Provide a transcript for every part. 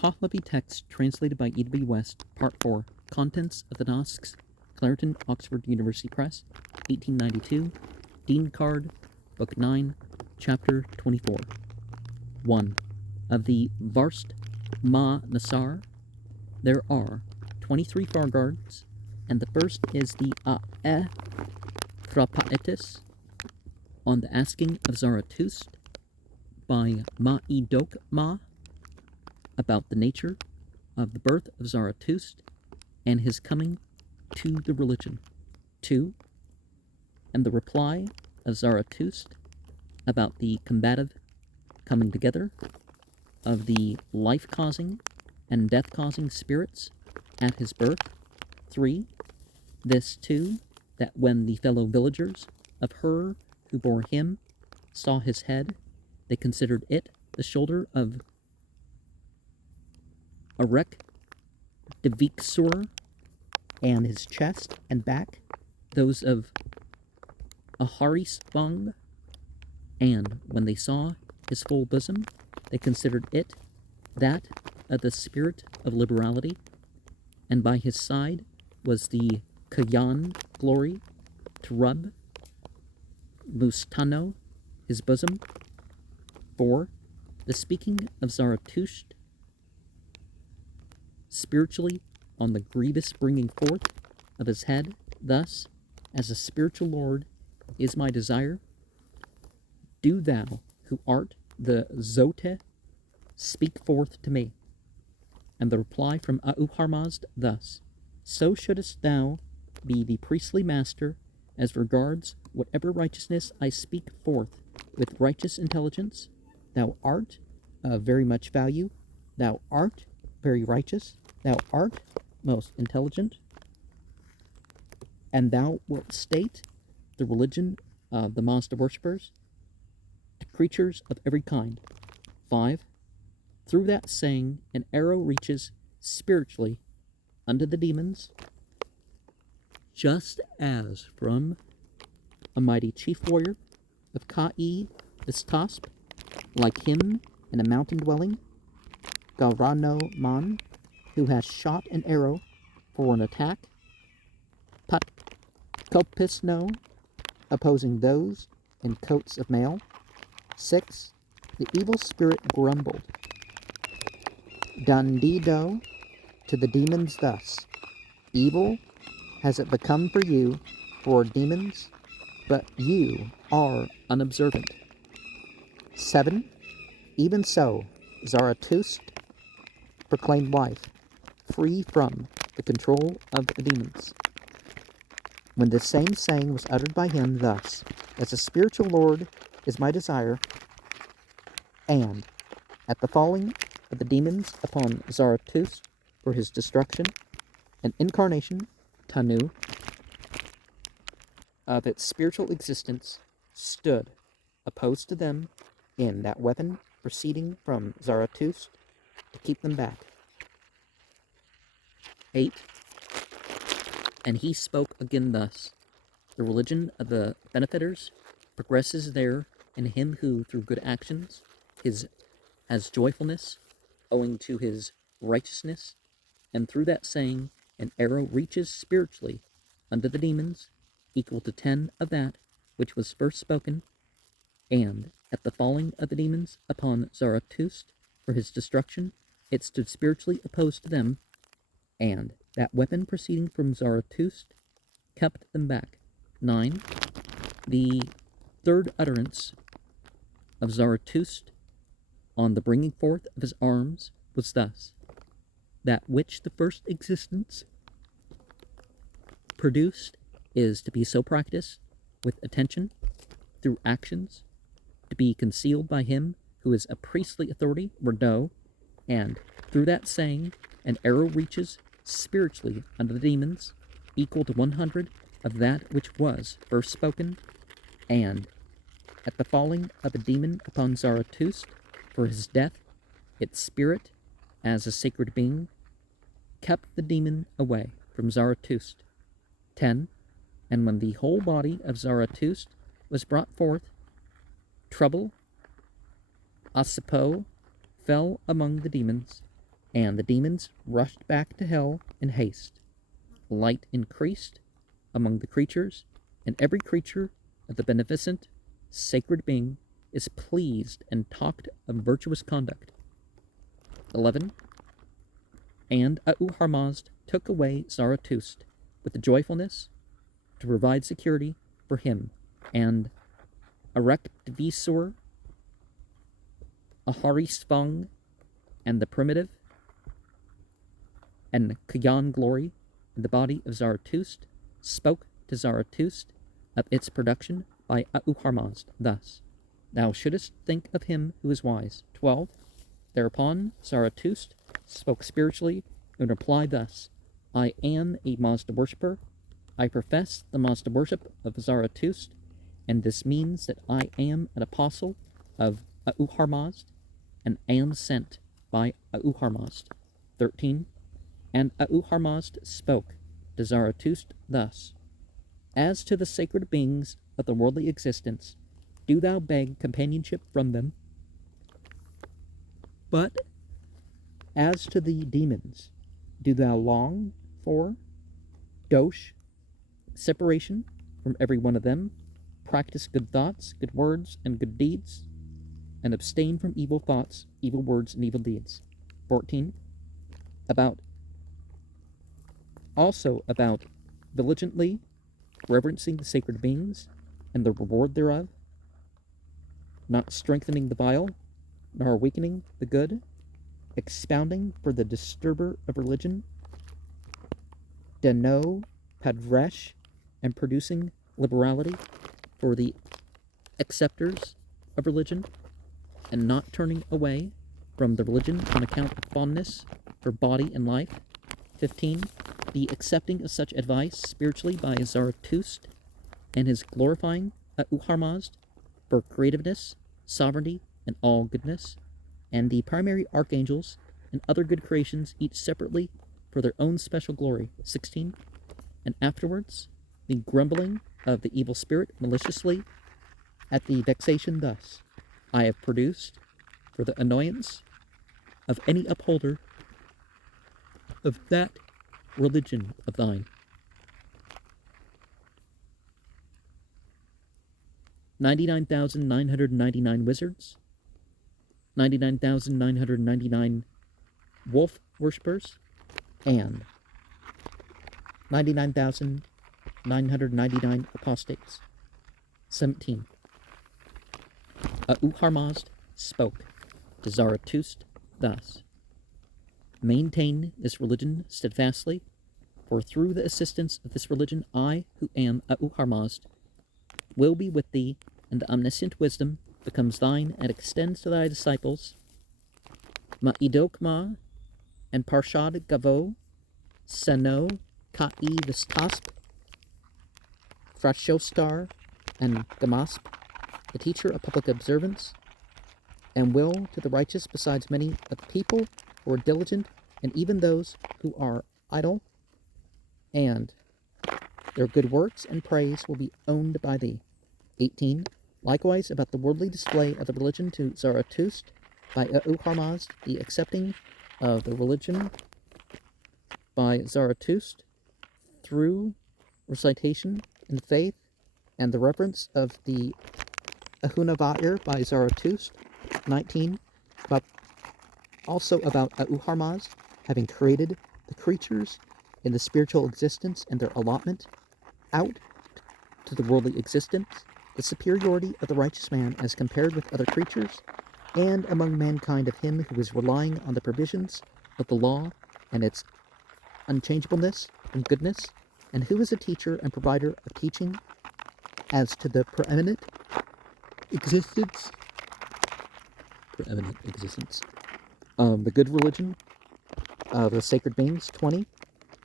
Pahlavi text translated by E.W. West, Part 4, Contents of the Nasks, Clarendon, Oxford University Press, 1892, Dinkard, Book 9, Chapter 24. 1. Of the Varst Ma Nasar, there are 23 Farguards, and the first is the A'eh Thrapaetis, on the asking of Zarathustra by Ma'idok Ma about the nature of the birth of Zarathustra and his coming to the religion. 2. And the reply of Zarathustra about the combative coming together of the life-causing and death-causing spirits at his birth. 3. This, too, that when the fellow villagers of her who bore him saw his head, they considered it the shoulder of Arek Deviksur, and his chest and back those of Aharisvang, and when they saw his full bosom, they considered it that of the spirit of liberality, and by his side was the Kayan glory to rub Mustano his bosom. 4. The speaking of Zarathustra spiritually on the grievous bringing forth of his head, thus, as a spiritual lord is my desire, do thou, who art the Zote, speak forth to me. And the reply from Auharmazd thus: so shouldest thou be the priestly master as regards whatever righteousness I speak forth with righteous intelligence. Thou art of very much value, thou art very righteous, thou art most intelligent, and thou wilt state the religion of the monster worshippers to creatures of every kind. 5. Through that saying, an arrow reaches spiritually unto the demons, just as from a mighty chief warrior of Ka'i Istasp, like him in a mountain dwelling, Garano Man, who has shot an arrow for an attack, Pat Kopisno, opposing those in coats of mail. 6. The evil spirit grumbled, Dundido, to the demons thus: evil has it become for you, for demons, but you are unobservant. 7. Even so, Zarathustra proclaimed life, free from the control of the demons. When this same saying was uttered by him thus: as a spiritual lord is my desire, and at the falling of the demons upon Zarathustra for his destruction, an incarnation, Tanu, of its spiritual existence stood opposed to them in that weapon proceeding from Zarathustra to keep them back. 8. And he spoke again thus: the religion of the benefactors progresses there in him who, through good actions, has joyfulness, owing to his righteousness, and through that saying, an arrow reaches spiritually unto the demons, equal to 10 of that which was first spoken, and at the falling of the demons upon Zarathustra for his destruction, it stood spiritually opposed to them, and that weapon proceeding from Zarathustra kept them back. 9. The third utterance of Zarathustra on the bringing forth of his arms was thus: that which the first existence produced is to be so practiced with attention through actions, to be concealed by him who is a priestly authority, Rado, and through that saying, an arrow reaches spiritually unto the demons, equal to 100 of that which was first spoken, and at the falling of a demon upon Zarathustra for his death, its spirit, as a sacred being, kept the demon away from Zarathustra. 10. And when the whole body of Zarathustra was brought forth, trouble, Asipo, fell among the demons, and the demons rushed back to hell in haste. Light increased among the creatures, and every creature of the beneficent, sacred being is pleased and talked of virtuous conduct. 11. And Ahurmazd took away Zarathustra with the joyfulness to provide security for him, and Arekvisur, Aharisvang, and the primitive, and Kyan glory in the body of Zarathustra spoke to Zarathustra of its production by Ahurmazd thus: Thou shouldest think of him who is wise. 12. Thereupon Zarathustra spoke spiritually in reply thus: I am a Mazda worshipper. I profess the Mazda worship of Zarathustra, and this means that I am an apostle of Ahurmazd and am sent by Ahurmazd. 13. And Ahurmazd spoke to Zarathustra thus: As to the sacred beings of the worldly existence, do thou beg companionship from them. But as to the demons, do thou long for dosh, separation from every one of them, practice good thoughts, good words, and good deeds, and abstain from evil thoughts, evil words, and evil deeds. 14. Also about diligently reverencing the sacred beings and the reward thereof, not strengthening the vile, nor weakening the good, expounding for the disturber of religion, deno padresh, and producing liberality for the acceptors of religion, and not turning away from the religion on account of fondness for body and life. 15. The accepting of such advice spiritually by Zarathustra, and his glorifying Ahurmazd for creativeness, sovereignty, and all goodness, and the primary archangels and other good creations each separately for their own special glory. 16. And afterwards, the grumbling of the evil spirit maliciously at the vexation thus: I have produced for the annoyance of any upholder of that religion of thine 99,999 wizards, 99,999 wolf worshippers, and 99,999 apostates. 17. Ahurmazd spoke to Zarathustra thus: Maintain this religion steadfastly, for through the assistance of this religion I, who am Ahurmazd, will be with thee, and the omniscient wisdom becomes thine and extends to thy disciples Ma'idokma and Parshad Gavo, Sano, Ka'i Vistasp, Frashostar, and Gamasp, the teacher of public observance, and will to the righteous besides many of the people who are diligent, and even those who are idle, and their good works and praise will be owned by thee. 18. Likewise about the worldly display of the religion to Zarathustra by Ahurmazd, the accepting of the religion by Zarathustra through recitation in faith, and the reverence of the Ahunavair by Zarathustra. 19. Also about Ahurmazd having created the creatures in the spiritual existence and their allotment out to the worldly existence, the superiority of the righteous man as compared with other creatures, and among mankind of him who is relying on the provisions of the law and its unchangeableness and goodness, and who is a teacher and provider of teaching as to the preeminent existence of the good religion of the sacred beings. 20.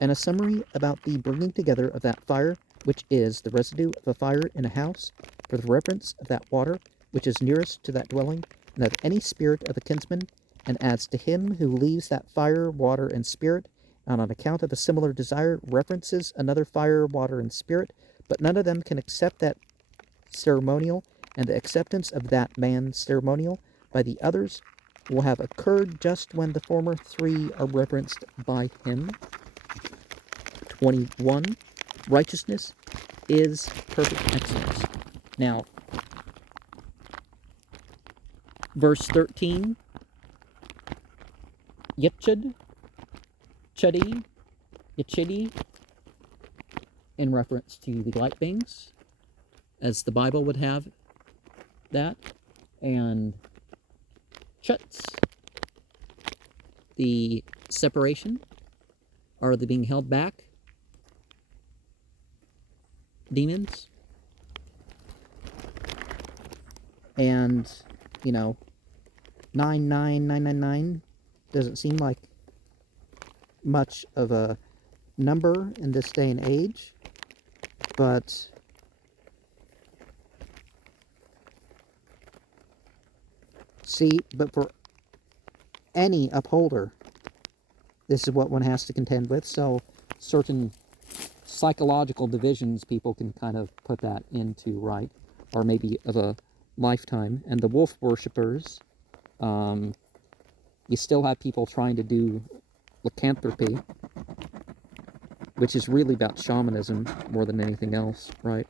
And a summary about the bringing together of that fire which is the residue of a fire in a house, for the reverence of that water which is nearest to that dwelling, and of any spirit of the kinsman, and adds to him who leaves that fire, water, and spirit, and on account of a similar desire references another fire, water, and spirit, but none of them can accept that ceremonial, and the acceptance of that man's ceremonial by the others will have occurred just when the former three are referenced by him. 21. Righteousness is perfect excellence. Now, verse 13. Yechid, Chedi, Yechidi, in reference to the light beings, as the Bible would have that, and Chuts, the separation, are the being held back demons, and 99999 doesn't seem like much of a number in this day and age, but for any upholder, this is what one has to contend with. So certain psychological divisions people can kind of put that into, right? Or maybe of a lifetime. And the wolf worshippers, you still have people trying to do lycanthropy, which is really about shamanism more than anything else, right?